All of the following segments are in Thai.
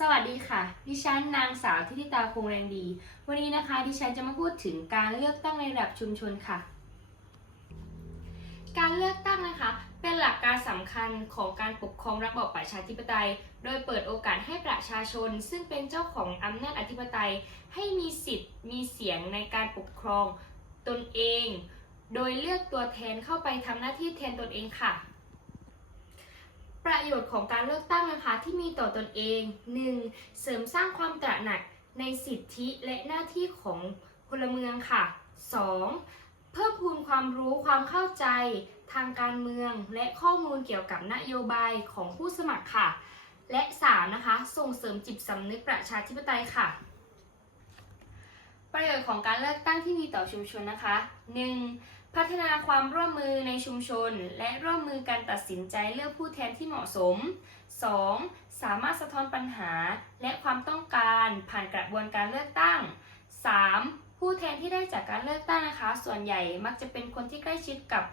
สวัสดีค่ะ ดิฉันนางสาวทิติตาคงแรงดี วันนี้นะคะ ดิฉันจะมาพูดถึงการเลือกตั้งในระดับชุมชนค่ะ การเลือกตั้งนะคะ เป็นหลักการสำคัญของการปกครองระบอบประชาธิปไตย โดยเปิดโอกาสให้ประชาชน ซึ่งเป็นเจ้าของอำนาจอธิปไตย ให้มีสิทธิ์ มีเสียงในการปกครองตนเอง โดยเลือกตัวแทนเข้าไปทำหน้าที่แทนตนเองค่ะ ประโยชน์ของการเลือกตั้งนะคะที่มีต่อตนเอง 1. เสริมสร้างความตระหนักในสิทธิและหน้าที่ของพลเมืองค่ะ 2. เพิ่มพูนความรู้ความเข้าใจทางการเมืองและข้อมูลเกี่ยวกับนโยบายของผู้สมัครค่ะ และ 3. นะคะ ส่งเสริมจิตสำนึกประชาธิปไตยค่ะ ประโยชน์ของการเลือกตั้งที่มีต่อชุมชนนะคะ 1. พัฒนาความร่วมมือในชุมชน และร่วมมือการตัดสินใจเลือกผู้แทนที่เหมาะสม 2. สามารถสะท้อนปัญหาและความต้องการผ่านกระบวนการเลือกตั้ง 3. ผู้แทนที่ได้จากการเลือกตั้งนะคะ ส่วนใหญ่มักจะเป็นคนที่ใกล้ชิดกับ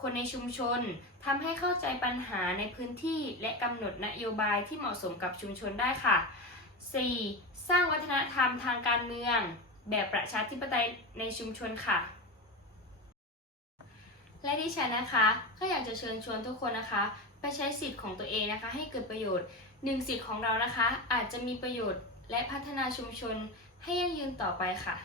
คนในชุมชนทำให้เข้าใจปัญหาในพื้นที่ และกำหนดนโยบายที่เหมาะสมกับชุมชนได้ค่ะ 4. สร้างวัฒนธรรมทางการเมือง แบบประชาธิปไตยในชุมชนค่ะ และดิฉันนะคะก็อยากจะเชิญชวนทุกคนนะคะ ไปใช้สิทธิ์ของตัวเองนะคะ ให้เกิดประโยชน์หนึ่งสิทธิ์ของเรานะคะ อาจจะมีประโยชน์และพัฒนาชุมชนให้ยั่งยืนต่อไปค่ะ